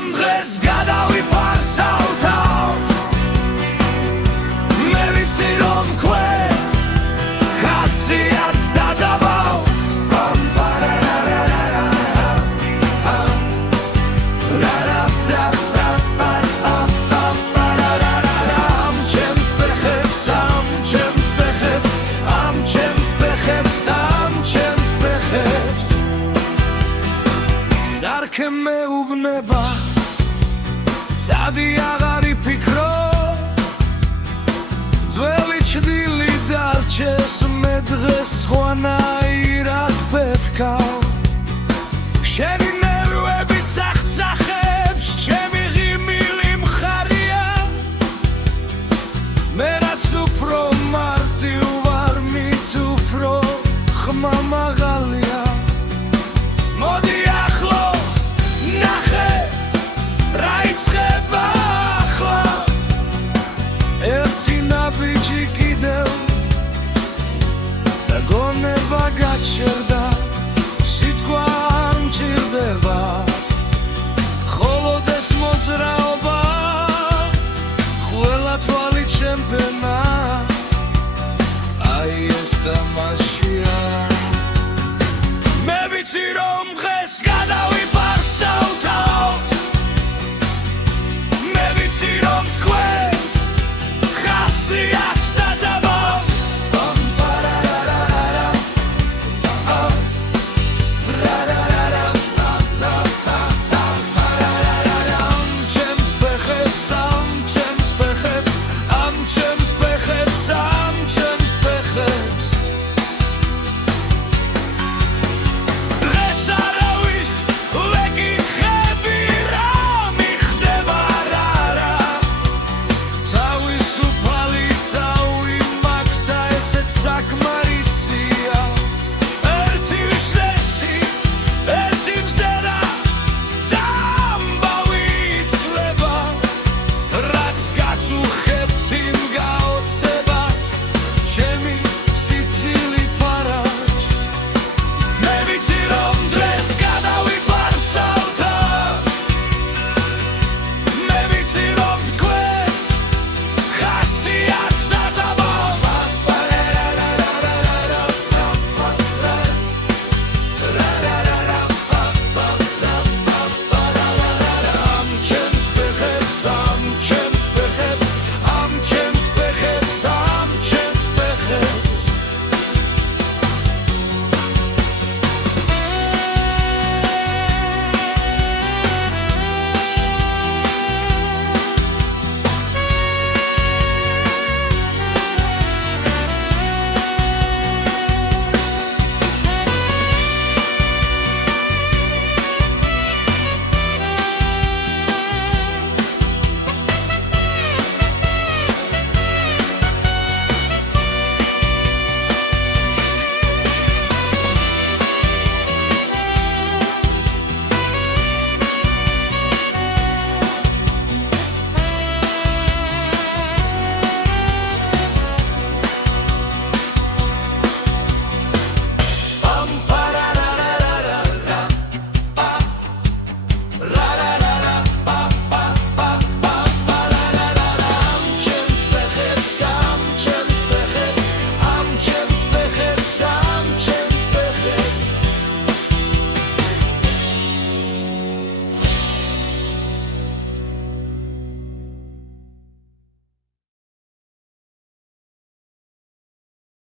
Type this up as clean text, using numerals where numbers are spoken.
რომ დღეს გადავიფარსავთავ მე ვიცი რომ ქვეთს ხასიათს დაძაბავ Sarke meubneba Tsadi agar ipikro Dzveli čdili darčes me დღეს ხვანაირად პეთქავ შენი ნერვები წახწახებს ჩემი ღიმილი მხარია მე რაც უფრო მარტივ ვარ მით უფრო ხმა მაღალია მოდი გაჩერდა სიტყვა არ მჭირდება ხოლოდ ეს მოძრაობა ყველა თვალი ჩემპენა აი ეს თამაშია მე ვიცი რომ